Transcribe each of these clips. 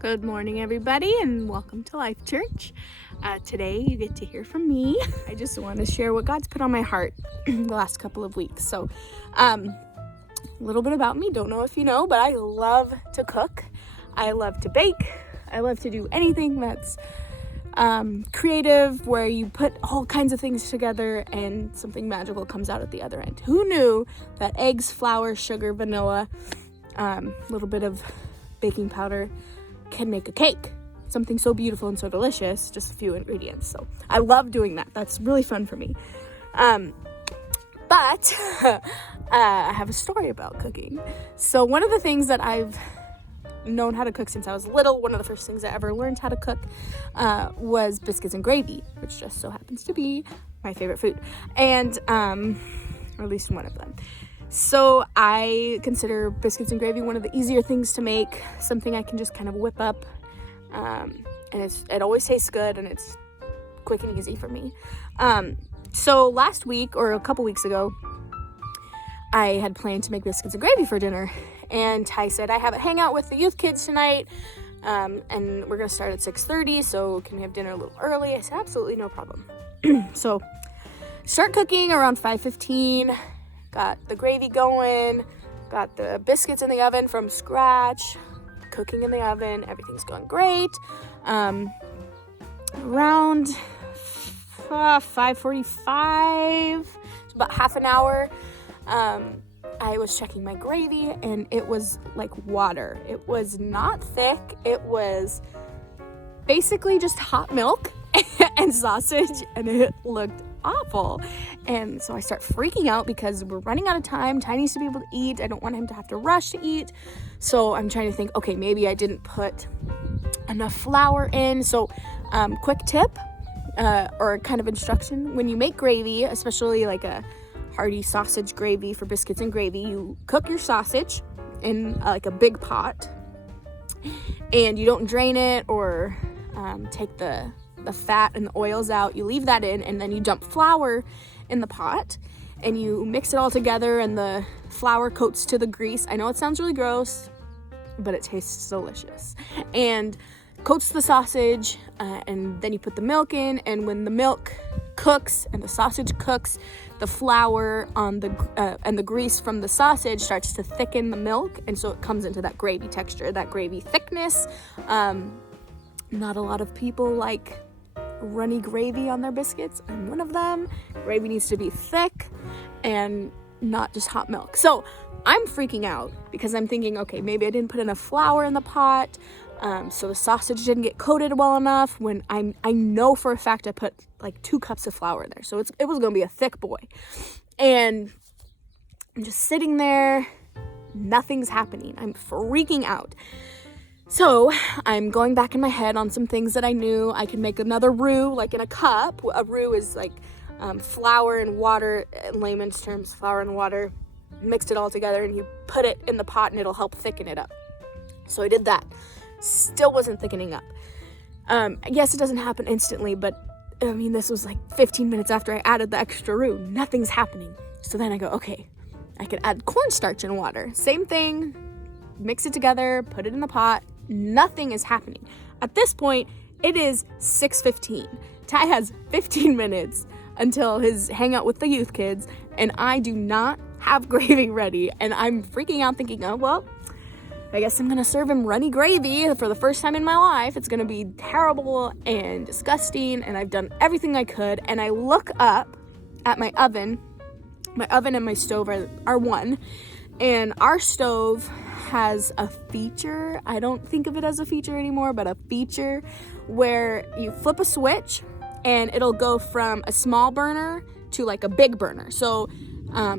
Good morning, everybody, and welcome to Life Church. Today, you get to hear from me. I just want to share what God's put on my heart the last couple of weeks. So, a little bit about me. Don't know if you know, but I love to cook. I love to bake. I love to do anything that's creative, where you put all kinds of things together and something magical comes out at the other end. Who knew that eggs, flour, sugar, vanilla, a little bit of baking powder can make a cake? Something so beautiful and so delicious, just a few ingredients. So I love doing that. That's really fun for me. But I have a story about cooking. So one of the things that I've known how to cook since I was little, one of the first things I ever learned how to cook was biscuits and gravy, which just so happens to be my favorite food, and or at least one of them. So I consider biscuits and gravy one of the easier things to make, something I can just kind of whip up, and it always tastes good, and it's quick and easy for me. So last week, or a couple weeks ago, I had planned to make biscuits and gravy for dinner, and Ty said, I have a hangout with the youth kids tonight, and we're going to start at 6:30, so can we have dinner a little early? I said, absolutely, no problem. So start cooking around 5:15. Got the gravy going, got the biscuits in the oven from scratch, cooking in the oven, everything's going great. Around 5:45, it's about half an hour, I was checking my gravy, and it was like water. It was not thick, it was basically just hot milk and sausage, and it looked awful. And so I start freaking out because we're running out of time. Ty needs to be able to eat. I don't want him to have to rush to eat. So I'm trying to think, okay, maybe I didn't put enough flour in. So quick tip or kind of instruction: when you make gravy, especially like a hearty sausage gravy for biscuits and gravy, you cook your sausage in like a big pot, and you don't drain it or take the fat and the oils out. You leave that in, and then you dump flour in the pot, and you mix it all together, and the flour coats to the grease. I know it sounds really gross, but it tastes delicious. And coats the sausage, and then you put the milk in, and when the milk cooks and the sausage cooks, the flour on the and the grease from the sausage starts to thicken the milk, and so it comes into that gravy texture, that gravy thickness. Not a lot of people like runny gravy on their biscuits. I'm one of them. Gravy needs to be thick and not just hot milk. So I'm freaking out because I'm thinking, okay, maybe I didn't put enough flour in the pot, so the sausage didn't get coated well enough, when I know for a fact I put like 2 cups of flour in there. So it was going to be a thick boy. And I'm just sitting there. Nothing's happening. I'm freaking out. So I'm going back in my head on some things that I knew. I could make another roux, like in a cup. A roux is like flour and water, in layman's terms, flour and water. Mixed it all together, and you put it in the pot, and it'll help thicken it up. So I did that. Still wasn't thickening up. Yes, it doesn't happen instantly, but I mean, this was like 15 minutes after I added the extra roux. Nothing's happening. So then I go, okay, I could add cornstarch and water. Same thing. Mix it together, put it in the pot. Nothing is happening. At this point, it is 6:15. Ty has 15 minutes until his hangout with the youth kids, and I do not have gravy ready. And I'm freaking out thinking, oh, well, I guess I'm going to serve him runny gravy for the first time in my life. It's going to be terrible and disgusting, and I've done everything I could. And I look up at my oven. My oven and my stove are one, and our stove has a feature. I don't think of it as a feature anymore, but a feature where you flip a switch and it'll go from a small burner to like a big burner. So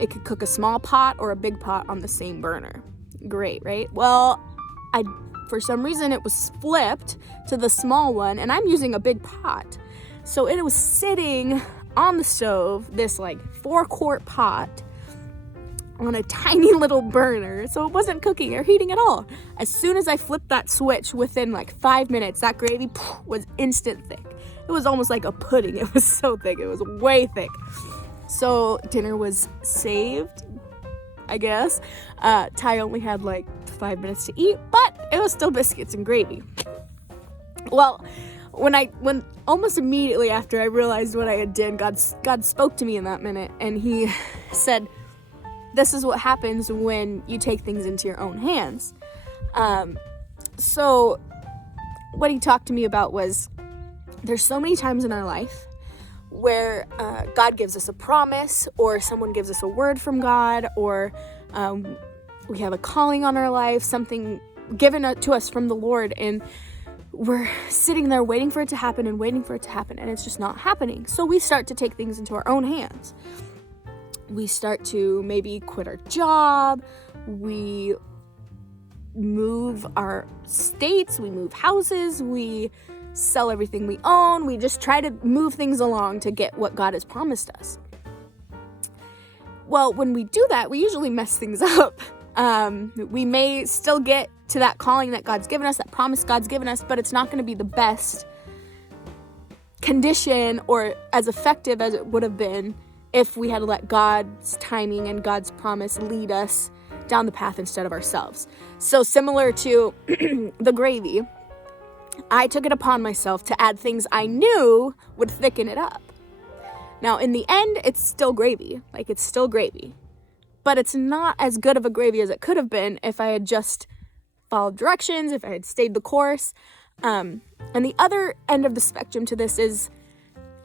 it could cook a small pot or a big pot on the same burner. Great, right? Well, for some reason it was flipped to the small one, and I'm using a big pot. So it was sitting on the stove, this like 4-quart pot, on a tiny little burner, so it wasn't cooking or heating at all. As soon as I flipped that switch, within like 5 minutes, that gravy was instant thick. It was almost like a pudding. It was so thick. It was way thick. So dinner was saved, I guess. Ty only had like 5 minutes to eat, but it was still biscuits and gravy. Well, when almost immediately after I realized what I had done, God spoke to me in that minute, and he said, this is what happens when you take things into your own hands. So what he talked to me about was, there's so many times in our life where God gives us a promise, or someone gives us a word from God, or we have a calling on our life, something given to us from the Lord, and we're sitting there waiting for it to happen, and it's just not happening. So we start to take things into our own hands. We start to maybe quit our job, we move our states, we move houses, we sell everything we own, we just try to move things along to get what God has promised us. Well, when we do that, we usually mess things up. We may still get to that calling that God's given us, that promise God's given us, but it's not going to be the best condition or as effective as it would have been if we had let God's timing and God's promise lead us down the path instead of ourselves. So similar to the gravy, I took it upon myself to add things I knew would thicken it up. Now, in the end, it's still gravy. It's still gravy. But it's not as good of a gravy as it could have been if I had just followed directions, if I had stayed the course. And the other end of the spectrum to this is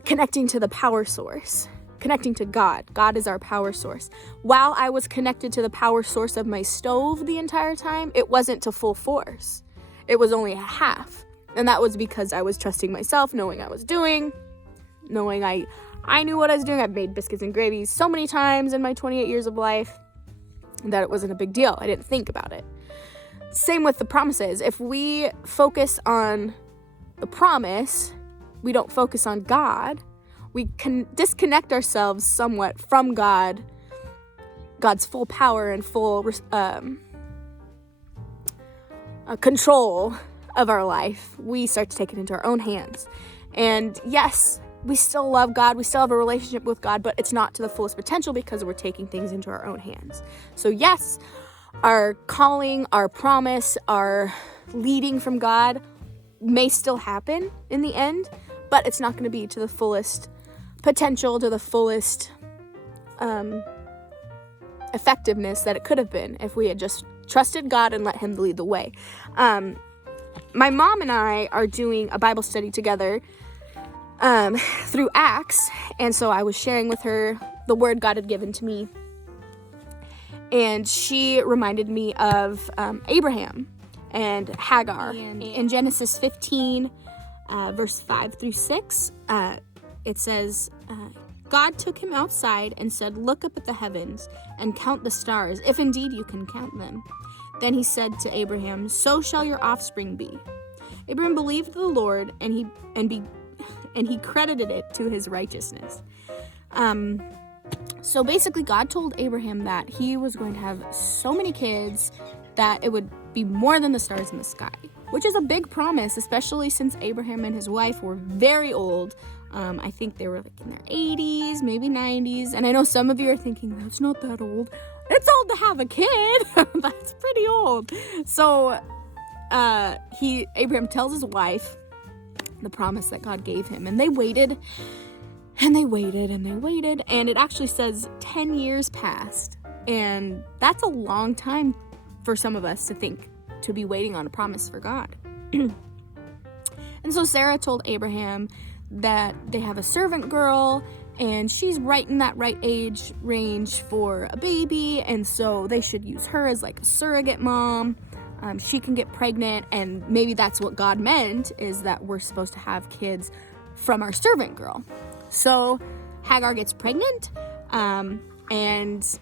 connecting to the power source, connecting to God. God is our power source. While I was connected to the power source of my stove the entire time, it wasn't to full force. It was only half. And that was because I was trusting myself, knowing I was doing, knowing I knew what I was doing. I've made biscuits and gravy so many times in my 28 years of life that it wasn't a big deal. I didn't think about it. Same with the promises. If we focus on the promise, we don't focus on God, we can disconnect ourselves somewhat from God, God's full power and full control of our life. We start to take it into our own hands. And yes, we still love God, we still have a relationship with God, but it's not to the fullest potential because we're taking things into our own hands. So yes, our calling, our promise, our leading from God may still happen in the end, but it's not going to be to the fullest potential, to the fullest effectiveness that it could have been if we had just trusted God and let Him lead the way. My mom and I are doing a Bible study together through Acts, and so I was sharing with her the word God had given to me, and she reminded me of Abraham and Hagar. And in Genesis 15, verse 5 through 6, it says, God took him outside and said, "Look up at the heavens and count the stars, if indeed you can count them." Then he said to Abraham, "So shall your offspring be." Abraham believed the Lord, and he credited it to his righteousness. So basically, God told Abraham that he was going to have so many kids that it would be more than the stars in the sky, which is a big promise, especially since Abraham and his wife were very old. I think they were in their 80s, maybe 90s. And I know some of you are thinking, that's not that old. It's old to have a kid. That's pretty old. So Abraham tells his wife the promise that God gave him. And they waited, and they waited, and they waited. And it actually says 10 years passed. And that's a long time for some of us to be waiting on a promise for God. And so Sarah told Abraham that they have a servant girl, and she's right in that right age range for a baby, and so they should use her as a surrogate mom. She can get pregnant, and maybe that's what God meant, is that we're supposed to have kids from our servant girl. So Hagar gets pregnant, and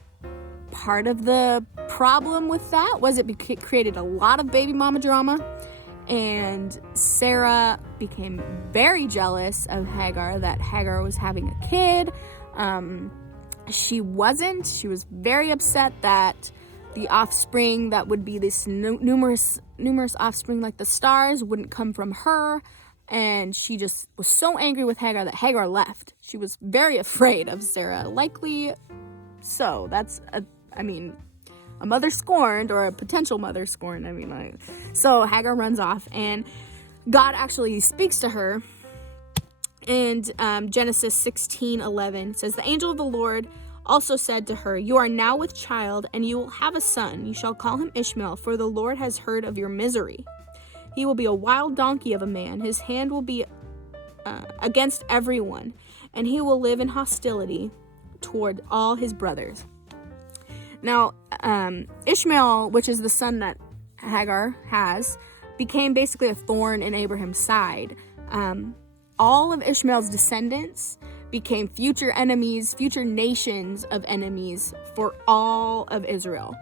part of the problem with that was it created a lot of baby mama drama. And Sarah became very jealous of Hagar, that Hagar was having a kid. She wasn't. She was very upset that the offspring that would be this numerous offspring like the stars wouldn't come from her. And she just was so angry with Hagar that Hagar left. She was very afraid of Sarah. Likely so. a mother scorned, or a potential mother scorned. I mean, like, so Hagar runs off, and God actually speaks to her. And Genesis 16:11 says, the angel of the Lord also said to her, you are now with child, and you will have a son. You shall call him Ishmael, for the Lord has heard of your misery. He will be a wild donkey of a man. His hand will be against everyone, and he will live in hostility toward all his brothers. Now, Ishmael, which is the son that Hagar has, became basically a thorn in Abraham's side. All of Ishmael's descendants became future enemies, future nations of enemies for all of Israel.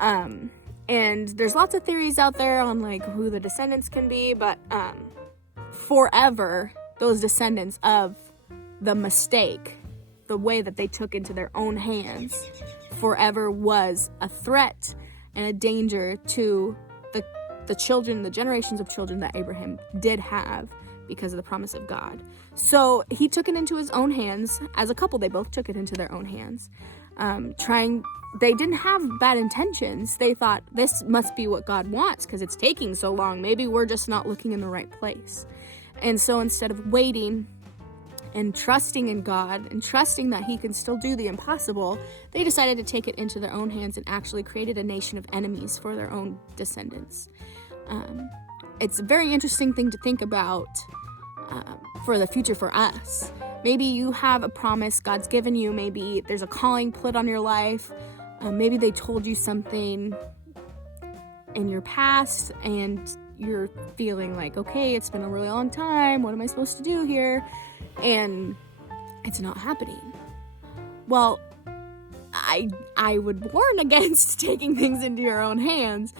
And there's lots of theories out there on like who the descendants can be, but forever those descendants of the mistake, the way that they took into their own hands, forever was a threat and a danger to the children, the generations of children that Abraham did have because of the promise of God. So he took it into his own hands. As a couple, they both took it into their own hands. They didn't have bad intentions. They thought, this must be what God wants because it's taking so long. Maybe we're just not looking in the right place. And so instead of waiting and trusting in God and trusting that he can still do the impossible, they decided to take it into their own hands and actually created a nation of enemies for their own descendants. It's a very interesting thing to think about for the future for us. Maybe you have a promise God's given you. Maybe there's a calling put on your life. Maybe they told you something in your past and you're feeling like, okay, it's been a really long time. What am I supposed to do here? And it's not happening. Well, I would warn against taking things into your own hands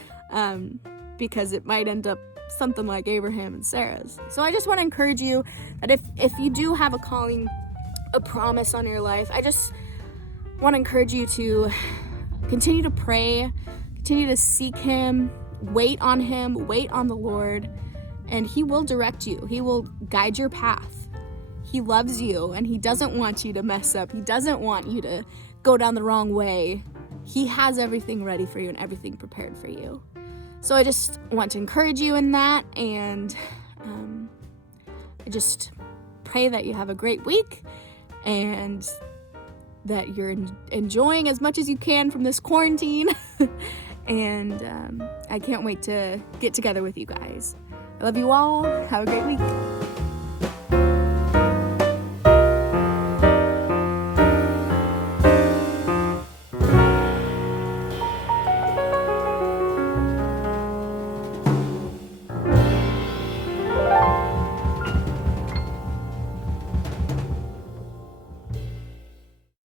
because it might end up something like Abraham and Sarah's. So I just want to encourage you that if you do have a calling, a promise on your life, I just want to encourage you to continue to pray, continue to seek him, wait on the Lord, and he will direct you. He will guide your path. He loves you, and he doesn't want you to mess up. He doesn't want you to go down the wrong way. He has everything ready for you and everything prepared for you. So I just want to encourage you in that, and I just pray that you have a great week and that you're enjoying as much as you can from this quarantine. And I can't wait to get together with you guys. I love you all. Have a great week.